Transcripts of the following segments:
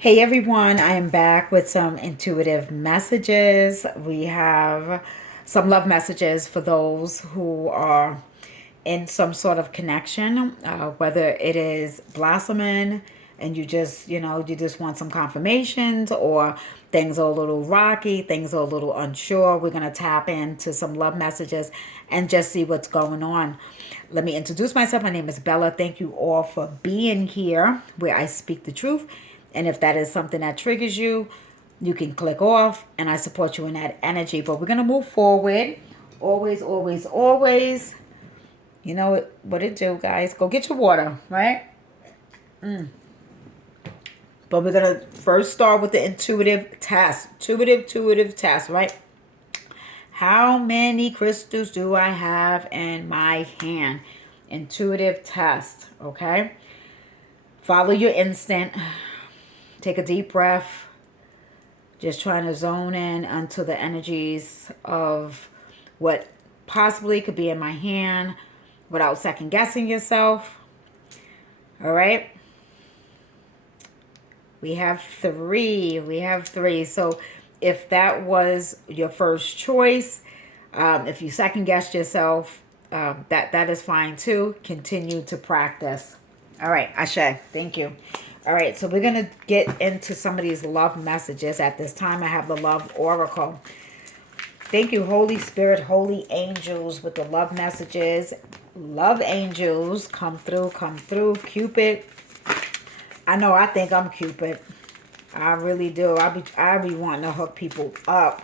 Hey everyone, I am back with some intuitive messages. We have some love messages for those who are in some sort of connection, whether it is blossoming and you just want some confirmations, or things are a little rocky, things are a little unsure. We're going to tap into some love messages and just see what's going on. Let me introduce myself. My name is Bella. Thank you all for being here where I speak the truth. And if that is something that triggers you, you can click off, and I support you in that energy. But we're going to move forward. Always, always, always. You know what it do, guys. Go get your water, right? But we're going to first start with the intuitive test. Intuitive test, right? How many crystals do I have in my hand? Intuitive test, okay? Follow your instinct. Take a deep breath. Just trying to zone in onto the energies of what possibly could be in my hand without second guessing yourself. All right. We have three. So if that was your first choice, if you second guessed yourself, that is fine too. Continue to practice. All right, Ashe. Thank you. All right, so we're going to get into some of these love messages. At this time, I have the Love Oracle. Thank you, Holy Spirit, holy angels, with the love messages. Love angels, come through, come through. Cupid. I know I think I'm Cupid. I really do. I be wanting to hook people up.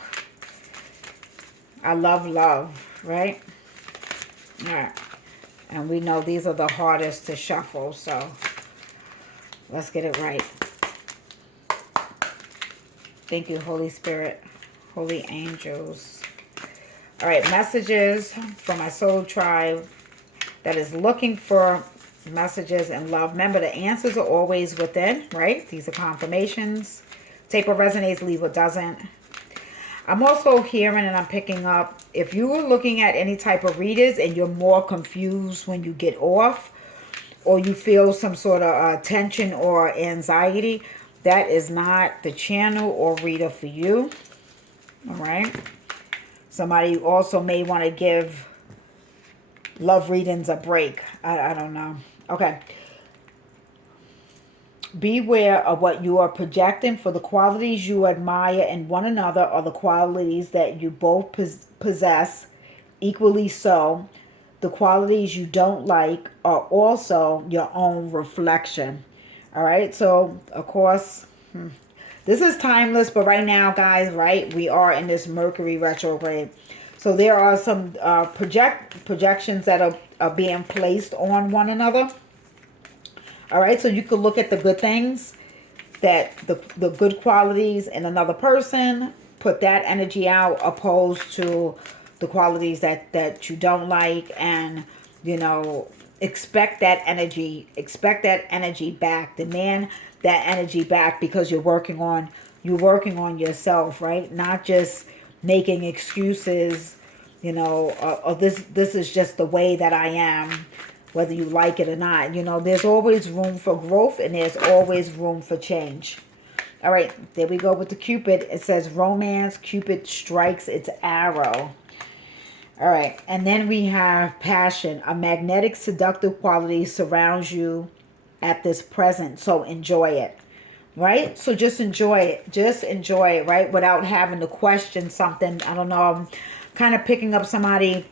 I love love, right? All right. And we know these are the hardest to shuffle, so let's get it right. Thank you, Holy Spirit, holy angels. All right, messages from my soul tribe that is looking for messages and love. Remember, the answers are always within, right? These are confirmations. Take what resonates, leave what doesn't. I'm also hearing and I'm picking up, if you were looking at any type of readers and you're more confused when you get off, or you feel some sort of tension or anxiety, that is not the channel or reader for you. All right. Somebody also may want to give love readings a break. I don't know. Okay. Beware of what you are projecting, for the qualities you admire in one another are the qualities that you both possess, equally so. The qualities you don't like are also your own reflection. All right. So, of course, this is timeless, but right now, guys, right, we are in this Mercury retrograde. So there are some projections that are being placed on one another. All right, so you could look at the good things, that the good qualities in another person, put that energy out, opposed to the qualities that you don't like, and expect that energy back, demand that energy back, because you're working on yourself, right? Not just making excuses, or this is just the way that I am, whether you like it or not. There's always room for growth, and there's always room for change. All right, there we go with the Cupid. It says romance. Cupid strikes its arrow. All right, and then we have passion. A magnetic, seductive quality surrounds you at this present, so enjoy it. Right? So just enjoy it. Just enjoy it, right? Without having to question something. I don't know. I'm kind of picking up somebody,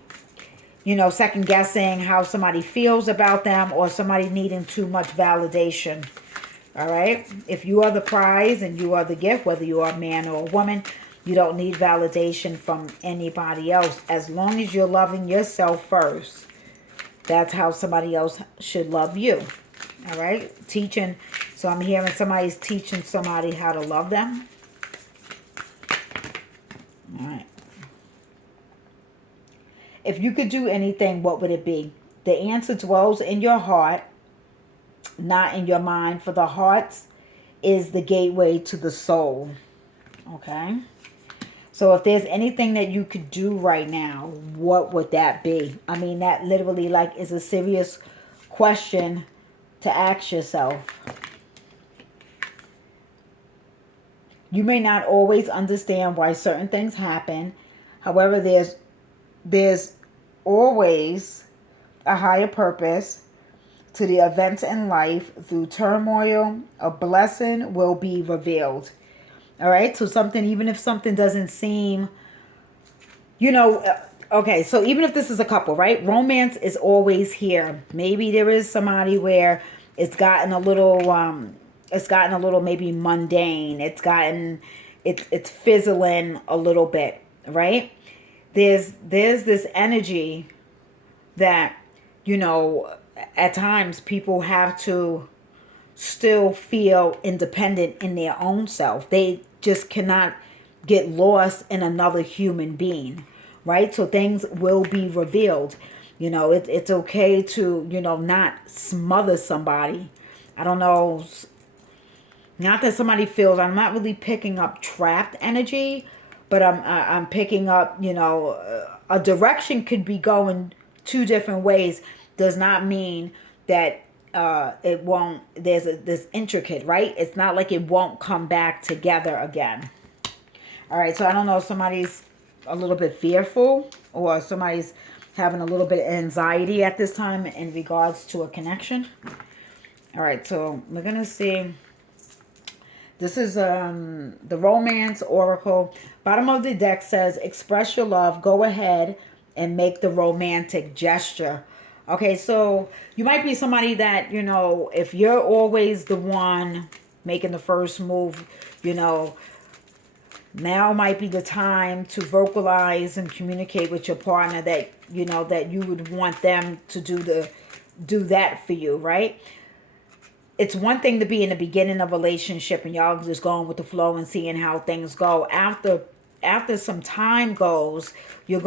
second guessing how somebody feels about them, or somebody needing too much validation. All right? If you are the prize and you are the gift, whether you are a man or a woman, you don't need validation from anybody else. As long as you're loving yourself first, that's how somebody else should love you. All right? Teaching. So I'm hearing somebody's teaching somebody how to love them. All right. If you could do anything, what would it be? The answer dwells in your heart, not in your mind, for the heart is the gateway to the soul. Okay? So if there's anything that you could do right now, what would that be? I mean, that literally is a serious question to ask yourself. You may not always understand why certain things happen. However, there's always a higher purpose to the events in life. Through turmoil, a blessing will be revealed. All right. So something, even if something doesn't seem, okay. So even if this is a couple, right? Romance is always here. Maybe there is somebody where it's gotten a little maybe mundane. It's fizzling a little bit, right? There's this energy that, you know, at times people have to still feel independent in their own self. They just cannot get lost in another human being, right? So things will be revealed. It's okay to, not smother somebody. I don't know. Not that somebody feels, I'm not really picking up trapped energy, but I'm picking up, a direction could be going two different ways. Does not mean that it won't. This intricate, right? It's not like it won't come back together again. All right, so I don't know if somebody's a little bit fearful or somebody's having a little bit of anxiety at this time in regards to a connection. All right, so we're gonna see. This is the Romance Oracle. Bottom of the deck says, express your love. Go ahead and make the romantic gesture. Okay, so you might be somebody that, if you're always the one making the first move, now might be the time to vocalize and communicate with your partner that, that you would want them to do that for you, right? It's one thing to be in the beginning of a relationship and y'all just going with the flow and seeing how things go. After some time goes, you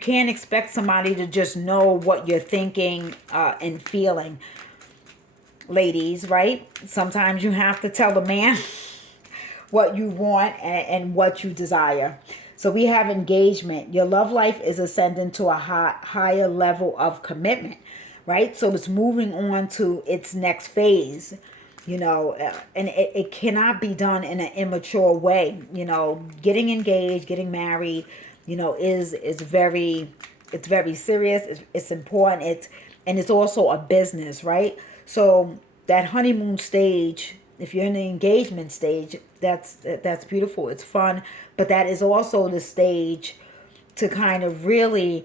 can't expect somebody to just know what you're thinking and feeling, ladies, right? Sometimes you have to tell the man what you want and what you desire. So we have engagement. Your love life is ascending to a higher level of commitment, right? So it's moving on to its next phase, and it cannot be done in an immature way. Getting engaged, getting married, is very serious. It's important. It's also a business, right? So that honeymoon stage, if you're in the engagement stage, that's beautiful. It's fun, but that is also the stage to kind of really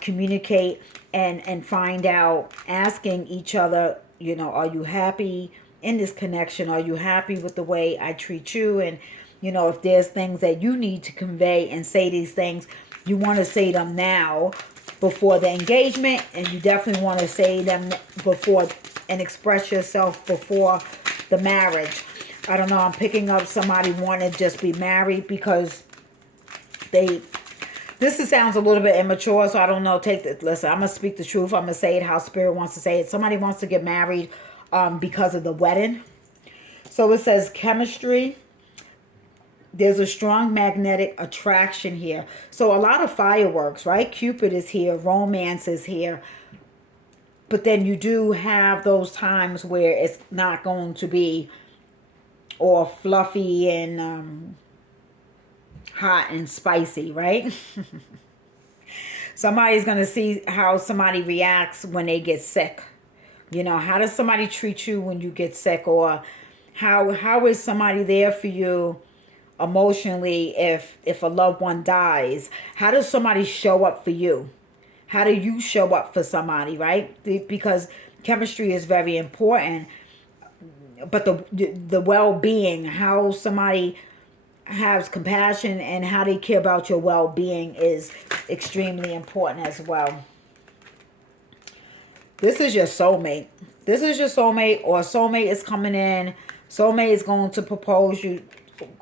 communicate and find out, asking each other, are you happy in this connection? Are you happy with the way I treat you? And, if there's things that you need to convey and say these things, you want to say them now before the engagement, and you definitely want to say them before and express yourself before the marriage. I don't know, I'm picking up somebody want to just be married because sounds a little bit immature, so I don't know. Listen, I'm going to speak the truth. I'm going to say it how Spirit wants to say it. Somebody wants to get married because of the wedding. So it says chemistry. There's a strong magnetic attraction here. So a lot of fireworks, right? Cupid is here. Romance is here. But then you do have those times where it's not going to be all fluffy and hot and spicy, right? Somebody's going to see how somebody reacts when they get sick. How does somebody treat you when you get sick? Or how is somebody there for you emotionally if a loved one dies? How does somebody show up for you? How do you show up for somebody, right? Because chemistry is very important. But the well-being, how somebody has compassion and how they care about your well-being is extremely important as well. This is your soulmate. This is your soulmate, or soulmate is coming in. Soulmate is going to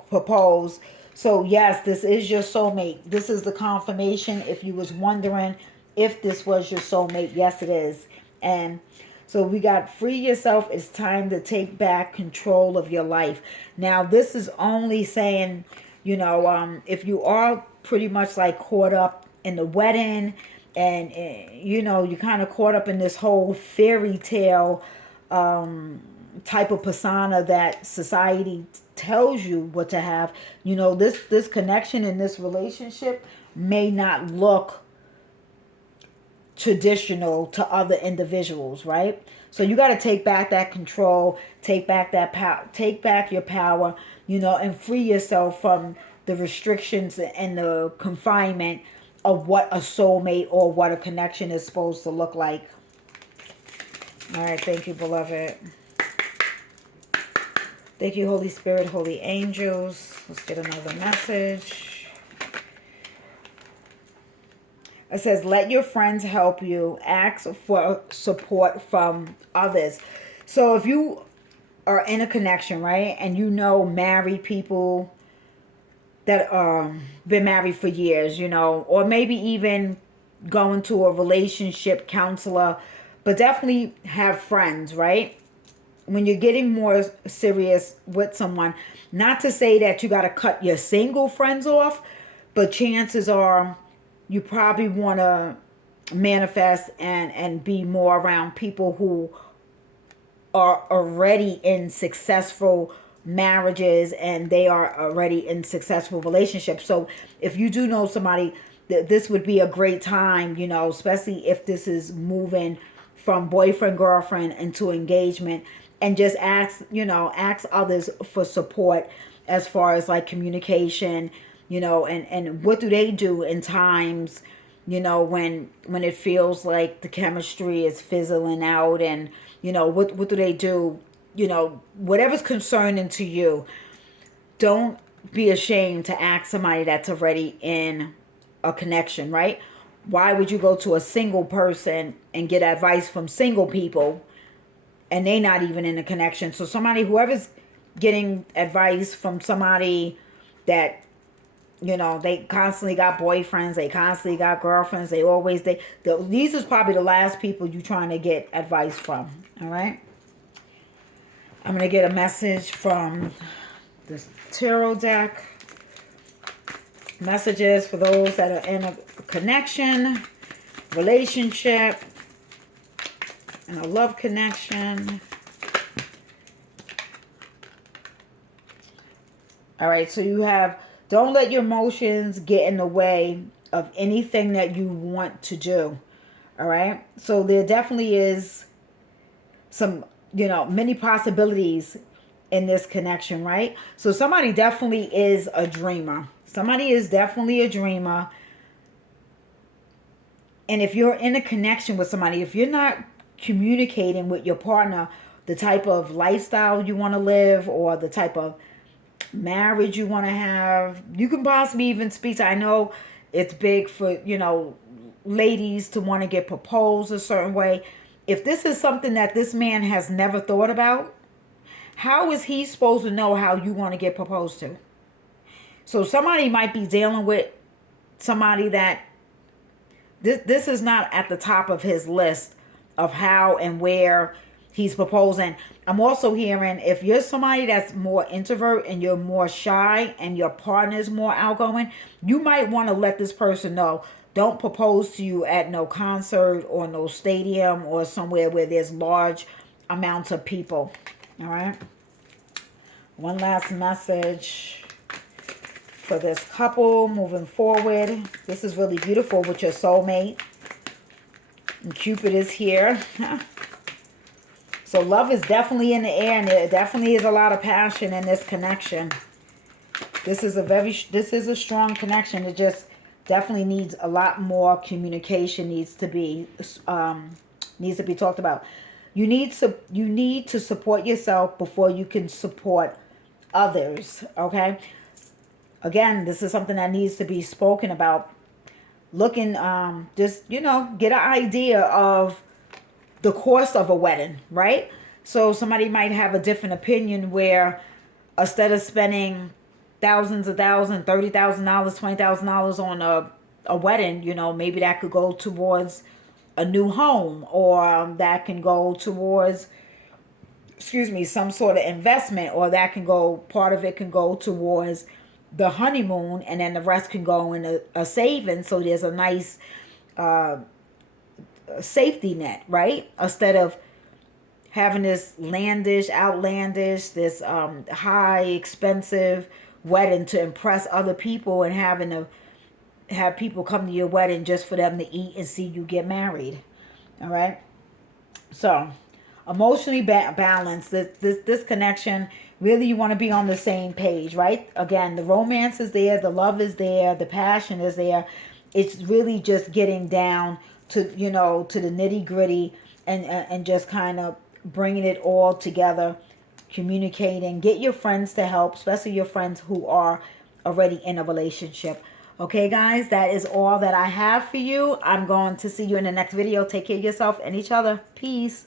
propose. So yes, this is your soulmate. This is the confirmation. If you was wondering if this was your soulmate, yes it is. And so we got free yourself. It's time to take back control of your life. Now this is only saying, if you are pretty much like caught up in the wedding and, you kind of caught up in this whole fairy tale, type of persona that society tells you what to have. This connection in this relationship may not look traditional to other individuals, right? So you got to take back that control, take back that power, take back your power, and free yourself from the restrictions and the confinement of what a soulmate or what a connection is supposed to look like. All right, thank you, beloved. Thank you, Holy Spirit, holy angels. Let's get another message. It says, let your friends help you. Ask for support from others. So if you are in a connection, right, and married people that been married for years, or maybe even going to a relationship counselor, but definitely have friends, right? When you're getting more serious with someone, not to say that you got to cut your single friends off, but chances are you probably want to manifest and be more around people who are already in successful marriages and they are already in successful relationships. So if you do know somebody, this would be a great time, especially if this is moving from boyfriend, girlfriend into engagement, and just ask others for support as far as like communication, and what do they do in times, when it feels like the chemistry is fizzling out, and what do they do, whatever's concerning to you. Don't be ashamed to ask somebody that's already in a connection, right? Why would you go to a single person and get advice from single people and they not even in a connection? So whoever's getting advice from somebody that, they constantly got boyfriends, they constantly got girlfriends, these is probably the last people you trying to get advice from, all right? I'm going to get a message from the tarot deck. Messages for those that are in a connection, relationship, and a love connection. All right, so you have, don't let your emotions get in the way of anything that you want to do. All right, so there definitely is some, many possibilities in this connection, right? So somebody definitely is a dreamer. Somebody is definitely a dreamer. And if you're in a connection with somebody, if you're not communicating with your partner the type of lifestyle you want to live or the type of marriage you want to have, you can possibly even speak to, I know it's big for, ladies to want to get proposed a certain way. If this is something that this man has never thought about, how is he supposed to know how you want to get proposed to? So somebody might be dealing with somebody that this is not at the top of his list of how and where he's proposing. I'm also hearing if you're somebody that's more introvert and you're more shy and your partner is more outgoing, you might want to let this person know, don't propose to you at no concert or no stadium or somewhere where there's large amounts of people. All right. One last message for this couple moving forward. This is really beautiful with your soulmate. And Cupid is here. So love is definitely in the air, and there definitely is a lot of passion in this connection. This is a strong connection. It just definitely needs a lot more communication, needs to be talked about. You need to support yourself before you can support others, okay? Again, this is something that needs to be spoken about. Looking, just, get an idea of the cost of a wedding, right? So somebody might have a different opinion where instead of spending thousands of $30,000, $20,000 on a wedding, maybe that could go towards a new home, or that can go towards, some sort of investment, or that can go, part of it can go towards the honeymoon, and then the rest can go in a savings. So there's a nice safety net, right? Instead of having this outlandish, this high, expensive wedding to impress other people, and having to have people come to your wedding just for them to eat and see you get married. All right. So, emotionally balanced. This connection. Really, you want to be on the same page, right? Again, the romance is there, the love is there, the passion is there. It's really just getting down to to the nitty gritty, and just kind of bringing it all together, communicating. Get your friends to help, especially your friends who are already in a relationship. Okay, guys, that is all that I have for you. I'm going to see you in the next video. Take care of yourself and each other. Peace.